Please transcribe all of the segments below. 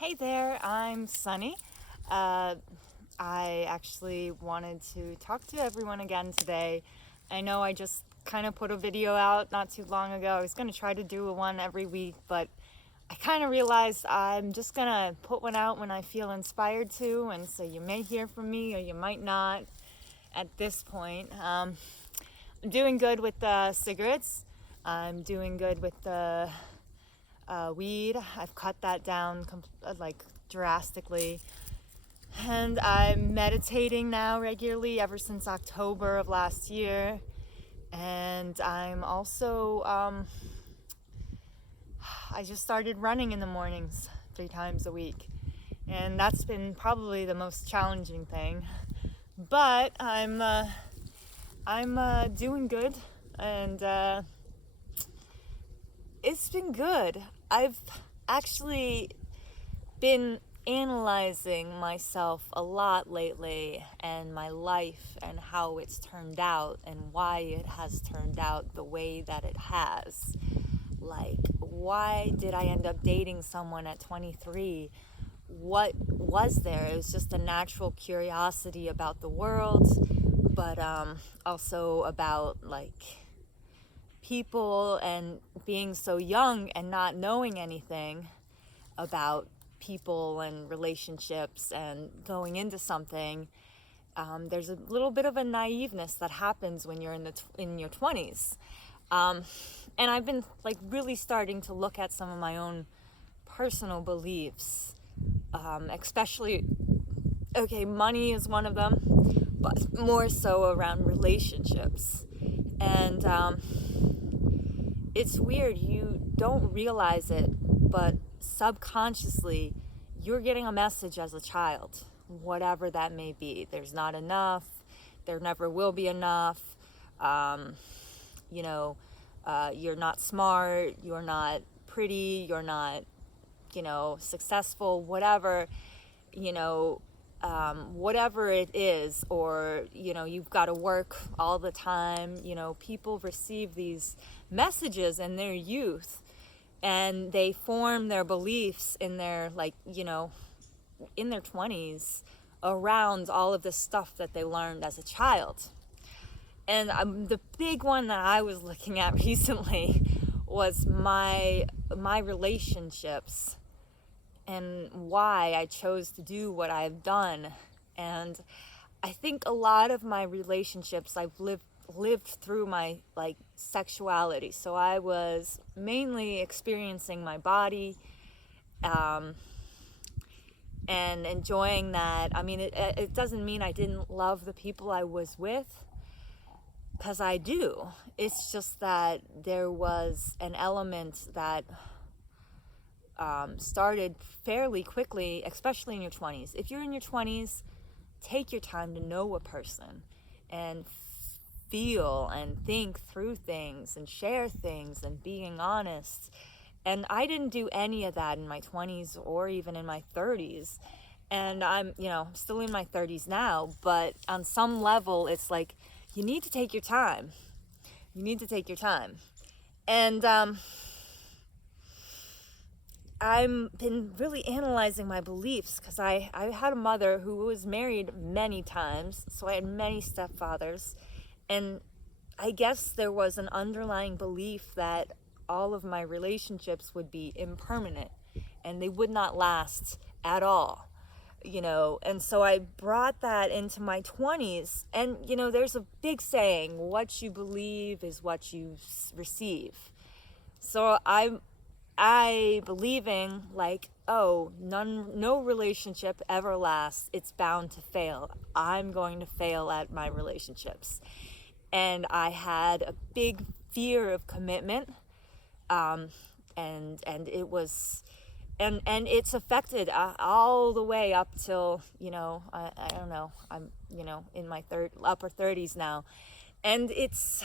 Hey there, I'm Sunny. Uh, I actually wanted to talk to everyone again today. I know I just kind of put a video out not too long ago. I was going to try to do one every week, but I kind of realized I'm just going to put one out when I feel inspired to, and so you may hear from me or you might not at this point. I'm doing good with the cigarettes. I'm doing good with the weed. I've cut that down drastically. And I'm meditating now regularly ever since October of last year. And I'm also, I just started running in the mornings 3 times a week. And that's been probably the most challenging thing. But I'm doing good. And it's been good. I've actually been analyzing myself a lot lately and my life and how it's turned out and why it has turned out the way that it has. Like, why did I end up dating someone at 23? What was there? It was just a natural curiosity about the world, but also about people and being so young and not knowing anything about people and relationships and going into something. There's a little bit of a naiveness that happens when you're in your 20s. And I've been really starting to look at some of my own personal beliefs, especially, okay, money is one of them, but more so around relationships. And it's weird, you don't realize it, but subconsciously you're getting a message as a child, whatever that may be. There's not enough, there never will be enough. You're not smart, you're not pretty, you're not successful, whatever, whatever it is, or you've got to work all the time. People receive these messages in their youth, and they form their beliefs in their in their 20s around all of this stuff that they learned as a child. And the big one that I was looking at recently was my relationships and why I chose to do what I've done. And I think a lot of my relationships I've lived through my sexuality. So I was mainly experiencing my body, and enjoying that. I mean, it doesn't mean I didn't love the people I was with, because I do. It's just that there was an element that started fairly quickly, especially in your 20s. If you're in your 20s, take your time to know a person and feel and think through things and share things and being honest. And I didn't do any of that in my 20s or even in my 30s. And I'm, still in my 30s now, but on some level, it's like, you need to take your time. You need to take your time. And I've been really analyzing my beliefs, because I had a mother who was married many times, so I had many stepfathers, and I guess there was an underlying belief that all of my relationships would be impermanent and they would not last at all, and so I brought that into my 20s. And there's a big saying, what you believe is what you receive. So I believing no relationship ever lasts. It's bound to fail. I'm going to fail at my relationships. And I had a big fear of commitment. And it was, and it's affected all the way up till, I don't know, I'm, in my upper 30s now. And it's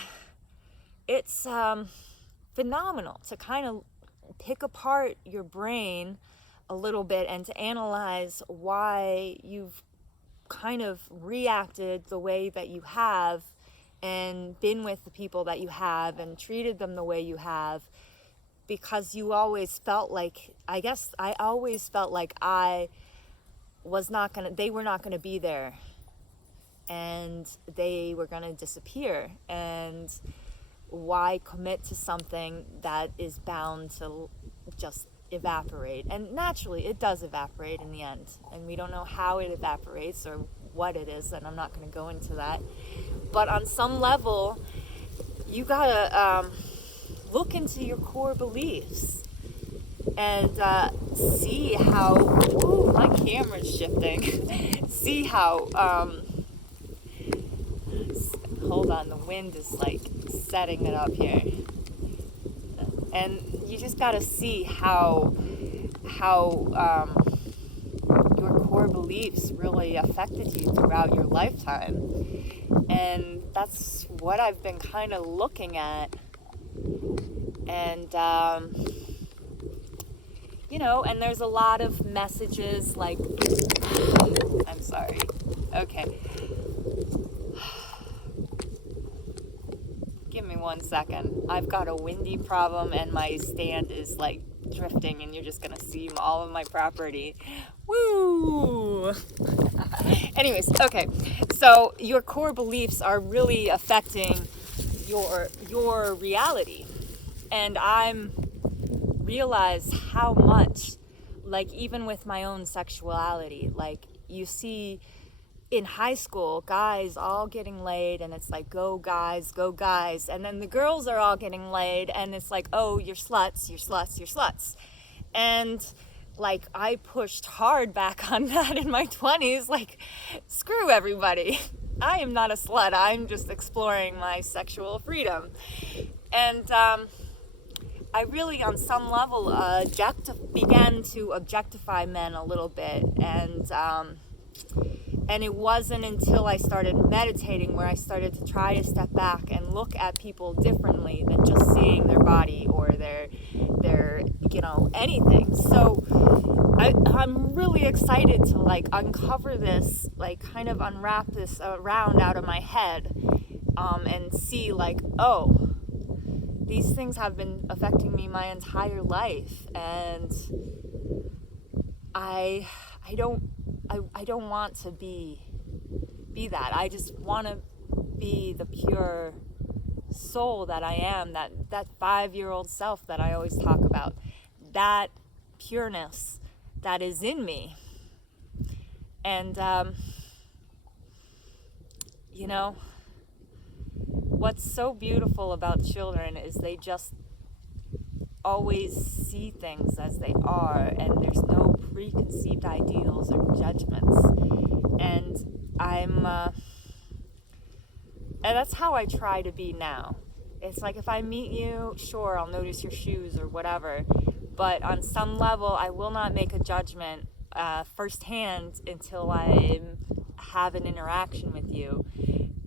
phenomenal to kind of pick apart your brain a little bit and to analyze why you've kind of reacted the way that you have and been with the people that you have and treated them the way you have. because you always felt like, I guess I always felt like I was not gonna, they were not gonna be there, and they were gonna disappear. And why commit to something that is bound to just evaporate? And naturally it does evaporate in the end, and we don't know how it evaporates or what it is, and I'm not going to go into that. But on some level, you gotta look into your core beliefs and see how, ooh, my camera's shifting. See how, hold on, the wind is like setting it up here. And you just gotta see how your core beliefs really affected you throughout your lifetime. And that's what I've been kind of looking at. And you know, and there's a lot of messages like, I'm sorry, okay, give me 1 second. I've got a windy problem and my stand is like drifting, and you're just gonna see all of my property. Woo! Anyways, okay, so your core beliefs are really affecting your reality. And I'm realize how much, like, even with my own sexuality, like, you see in high school guys all getting laid, and it's like, go guys, and then the girls are all getting laid, and it's like, oh, you're sluts, you're sluts, you're sluts. And like, I pushed hard back on that in my 20s, like, screw everybody, I am not a slut, I'm just exploring my sexual freedom. And I really, on some level, began to objectify men a little bit, and it wasn't until I started meditating where I started to try to step back and look at people differently than just seeing their body or their you know, anything. So I'm really excited to, like, uncover this, like, kind of unwrap this around out of my head, and see, like, oh, these things have been affecting me my entire life, and I don't want to be that. I just want to be the pure soul that I am, that 5-year-old self that I always talk about, that pureness that is in me. And you know, what's so beautiful about children is they just always see things as they are, and there's no preconceived ideals or judgments. And and that's how I try to be now. It's like, if I meet you, sure, I'll notice your shoes or whatever, but on some level, I will not make a judgment firsthand until I have an interaction with you.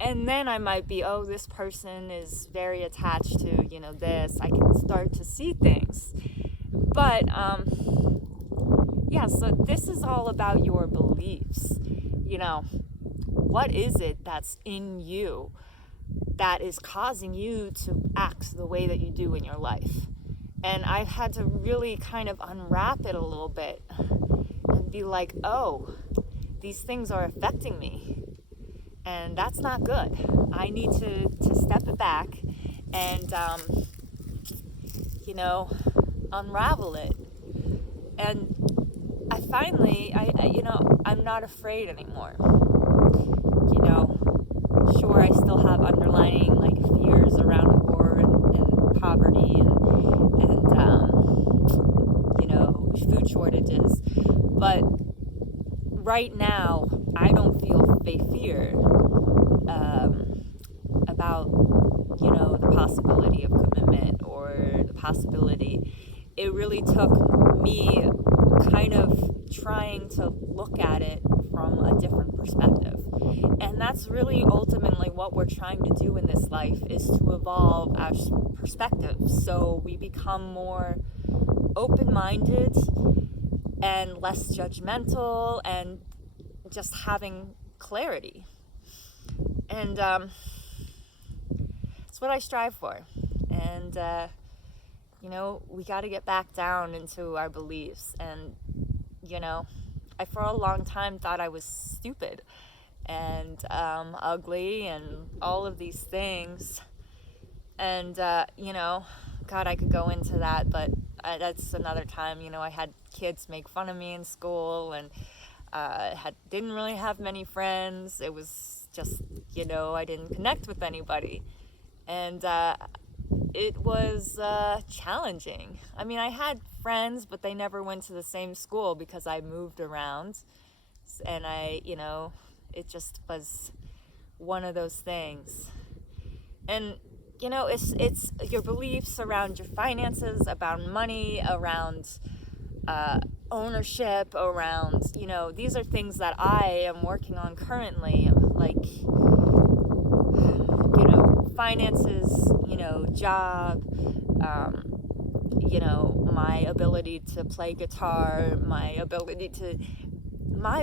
And then I might be, oh, this person is very attached to, you know, this. I can start to see things. But, yeah, so this is all about your beliefs. You know, what is it that's in you that is causing you to act the way that you do in your life? And I've had to really kind of unwrap it a little bit and be like, oh, these things are affecting me. And that's not good. I need to step it back and, you know, unravel it. And I finally, you know, I'm not afraid anymore. You know, sure, I still have underlying, like, fears around war and poverty and you know, food shortages. But right now, I don't feel fear about, you know, the possibility of commitment or the possibility. It really took me kind of trying to look at it from a different perspective. And that's really ultimately what we're trying to do in this life, is to evolve our perspective so we become more open-minded and less judgmental and just having clarity. And it's what I strive for. And we got to get back down into our beliefs. And, I for a long time thought I was stupid and ugly and all of these things. And, God, I could go into that, but that's another time. I had kids make fun of me in school, and didn't really have many friends. It was just, I didn't connect with anybody. And it was challenging. I mean, I had friends, but they never went to the same school because I moved around. And it just was one of those things. And, it's your beliefs around your finances, about money, around ownership, around, these are things that I am working on currently, like, finances, job, my ability to play guitar, my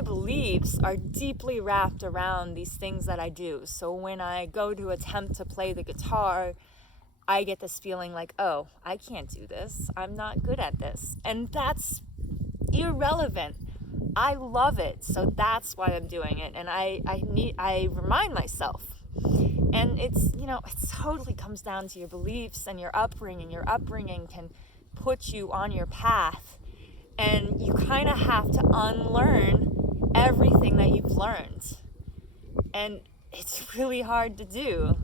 beliefs are deeply wrapped around these things that I do. So when I go to attempt to play the guitar, I get this feeling like, oh, I can't do this. I'm not good at this. And that's irrelevant. I love it. So that's why I'm doing it. And I remind myself. And it's, it totally comes down to your beliefs and your upbringing. Your upbringing can put you on your path, and you kind of have to unlearn everything that you've learned. And it's really hard to do.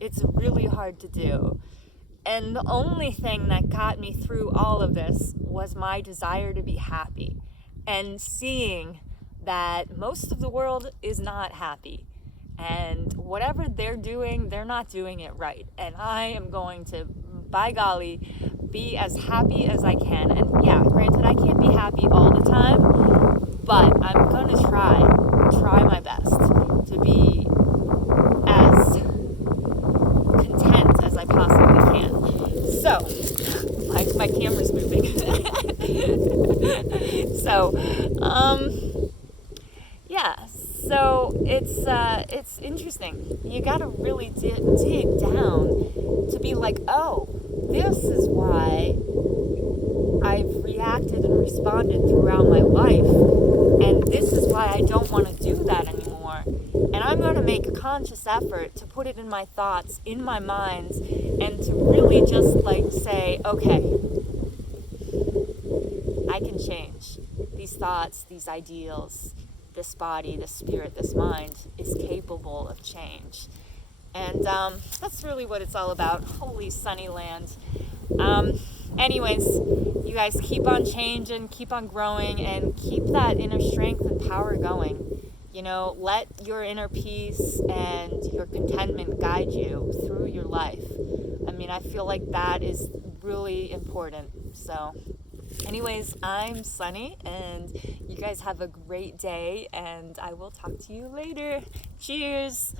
It's really hard to do. And the only thing that got me through all of this was my desire to be happy, and seeing that most of the world is not happy. And whatever they're doing, they're not doing it right. And I am going to, by golly, be as happy as I can. And yeah, granted, I can't be happy all the time, but I'm going to try my best to be as content as I possibly can. So, my camera's moving. So, yeah. So it's interesting. You gotta really dig down to be like, oh, this is why I've reacted and responded throughout my life, and this is why I don't want to do that anymore. And I'm going to make a conscious effort to put it in my thoughts, in my mind, and to really just say, okay, I can change. These thoughts, these ideals, this body, this spirit, this mind is capable of change. And that's really what it's all about. Holy sunny land. Anyways, you guys keep on changing, keep on growing, and keep that inner strength and power going. Let your inner peace and your contentment guide you through your life. I mean, I feel like that is really important. So anyways, I'm Sunnie, and you guys have a great day, and I will talk to you later. Cheers!